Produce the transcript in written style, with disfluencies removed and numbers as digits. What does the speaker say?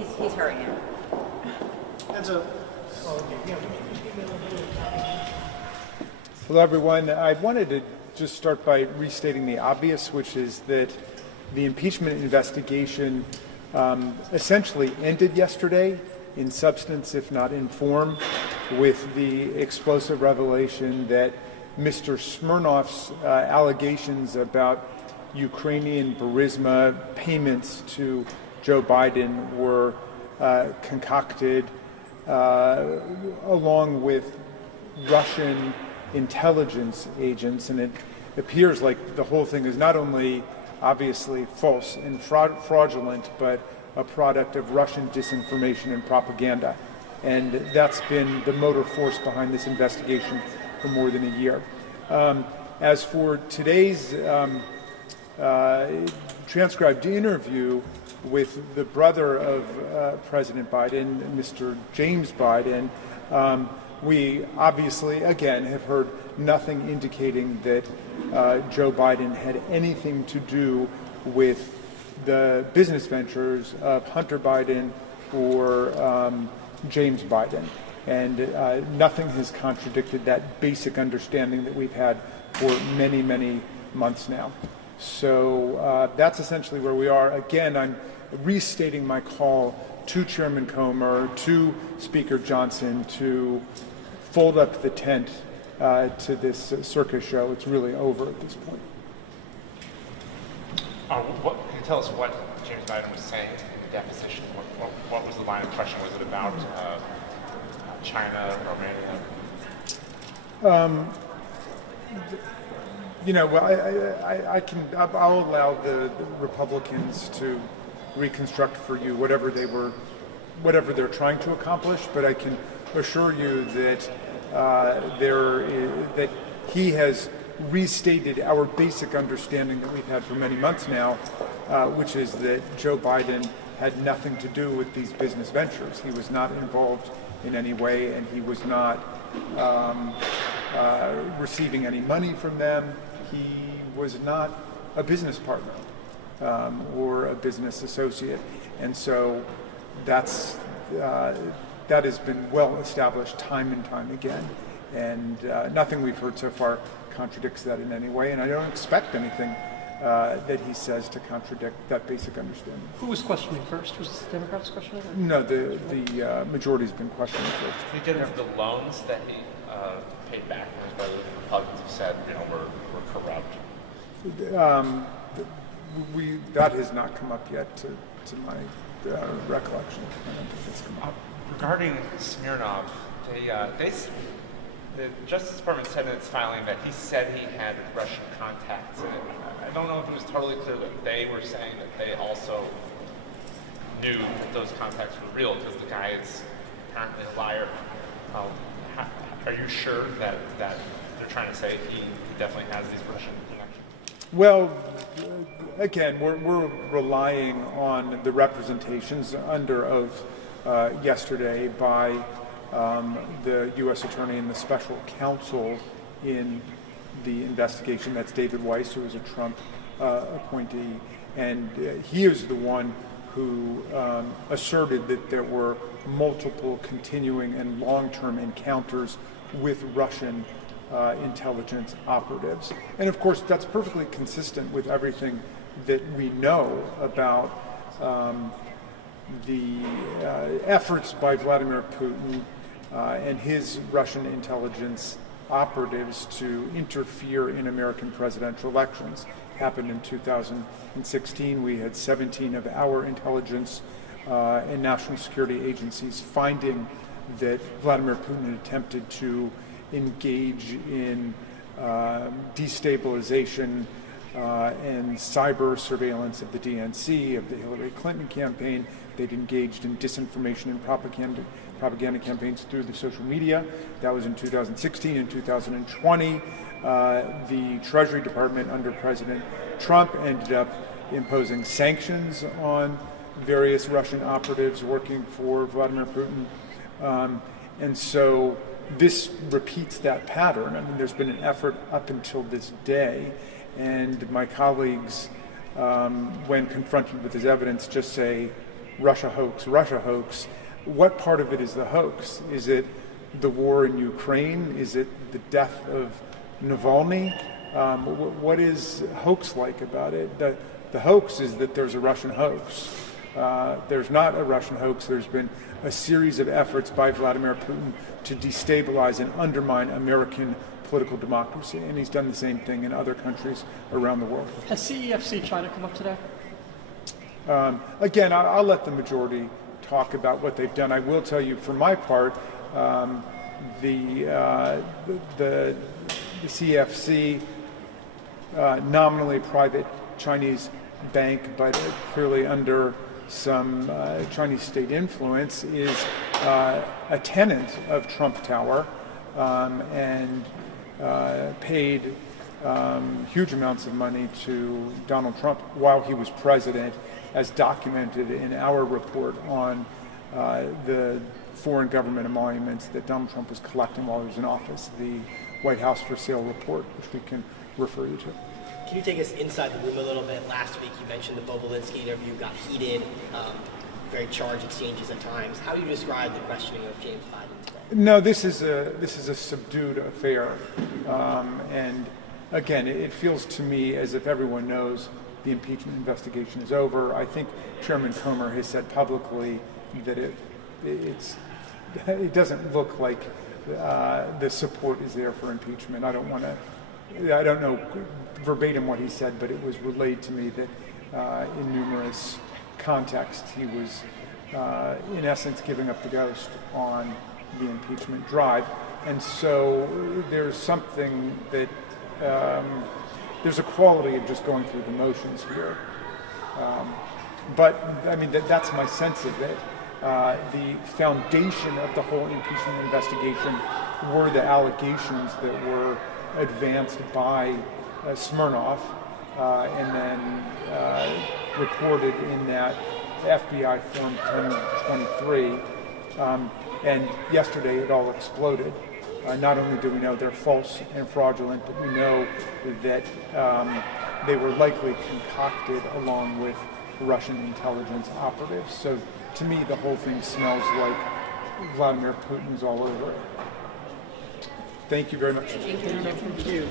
he's hurrying him. Hello, everyone. I wanted to just start by restating the obvious, which is that the impeachment investigation essentially ended yesterday in substance, if not in form, with the explosive revelation that Mr. Smirnov's allegations about Ukrainian Burisma payments to Joe Biden were concocted along with Russian intelligence agents, and it appears like the whole thing is not only obviously false and fraudulent, but a product of Russian disinformation and propaganda. And that's been the motor force behind this investigation for more than a year. As for today's transcribed interview with the brother of President Biden, Mr. James Biden, we obviously, again, have heard nothing indicating that Joe Biden had anything to do with the business ventures of Hunter Biden or James Biden. And nothing has contradicted that basic understanding that we've had for many, many months now. So that's essentially where we are. Again, I'm restating my call to Chairman Comer, to Speaker Johnson, to fold up the tent to this circus show. It's really over at this point. Can you tell us what James Biden was saying in the deposition? What was the line of question? Was it about China, Romania? I'll allow the Republicans to reconstruct for you whatever they're trying to accomplish, but I can assure you that that he has restated our basic understanding that we've had for many months now, which is that Joe Biden had nothing to do with these business ventures. He was not involved in any way, and he was not receiving any money from them. He was not a business partner or a business associate, and so that has been well established time and time again, and nothing we've heard so far contradicts that in any way, and I don't expect anything that he says to contradict that basic understanding. Who was questioning first? Was the Democrats questioning? No, the majority's been questioning first. Can you get into the loans that he paid back? As the Republicans have said, we're corrupt. That has not come up yet to my recollection. I don't think it's come up. Regarding Smirnov, the Justice Department said in its filing that he said he had Russian contacts. And I don't know if it was totally clear that they were saying that they also knew that those contacts were real, because the guy is apparently a liar. Are you sure that they're trying to say he definitely has these Russian connections? Well, again, we're relying on the representations under oath yesterday by the U.S. Attorney and the Special Counsel in the investigation. That's David Weiss, who is a Trump appointee, and he is the one who asserted that there were multiple continuing and long-term encounters with Russian intelligence operatives. And of course, that's perfectly consistent with everything that we know about the efforts by Vladimir Putin and his Russian intelligence operatives to interfere in American presidential elections. Happened in 2016. We had 17 of our intelligence and national security agencies finding that Vladimir Putin had attempted to engage in destabilization and cyber surveillance of the DNC, of the Hillary Clinton campaign. They'd engaged in disinformation and propaganda campaigns through the social media. That was in 2016. In 2020, the Treasury Department under President Trump ended up imposing sanctions on various Russian operatives working for Vladimir Putin. And so this repeats that pattern. I mean, there's been an effort up until this day, and my colleagues, when confronted with this evidence, just say, Russia hoax. What part of it is the hoax? Is it the war in Ukraine? Is it the death of Navalny? What is hoax like about it? The hoax is that there's a Russian hoax. There's not a Russian hoax. There's been a series of efforts by Vladimir Putin to destabilize and undermine American political democracy, and he's done the same thing in other countries around the world. Has CEFC China come up today? Again, I'll let the majority talk about what they've done. I will tell you, for my part, the CFC, nominally a private Chinese bank, but clearly under some Chinese state influence, is a tenant of Trump Tower and paid huge amounts of money to Donald Trump while he was president, as documented in our report on the foreign government emoluments that Donald Trump was collecting while he was in office, the White House for Sale report, which we can refer you to. Can you take us inside the room a little bit? Last week you mentioned the Bobulinski interview got heated, very charged exchanges at times. How do you describe the questioning of James Biden today? No, this is a subdued affair, and again, it feels to me as if everyone knows the impeachment investigation is over. I think Chairman Comer has said publicly that it doesn't look like the support is there for impeachment. I don't know verbatim what he said, but it was relayed to me that in numerous contexts he was in essence giving up the ghost on the impeachment drive. And so there's something that there's a quality of just going through the motions here. But I mean, that's my sense of it. The foundation of the whole impeachment investigation were the allegations that were advanced by Smirnov and then reported in that FBI Form 1023. And yesterday it all exploded. Not only do we know they're false and fraudulent, but we know that they were likely concocted along with Russian intelligence operatives. So to me, the whole thing smells like Vladimir Putin's all over it. Thank you very much. Thank you.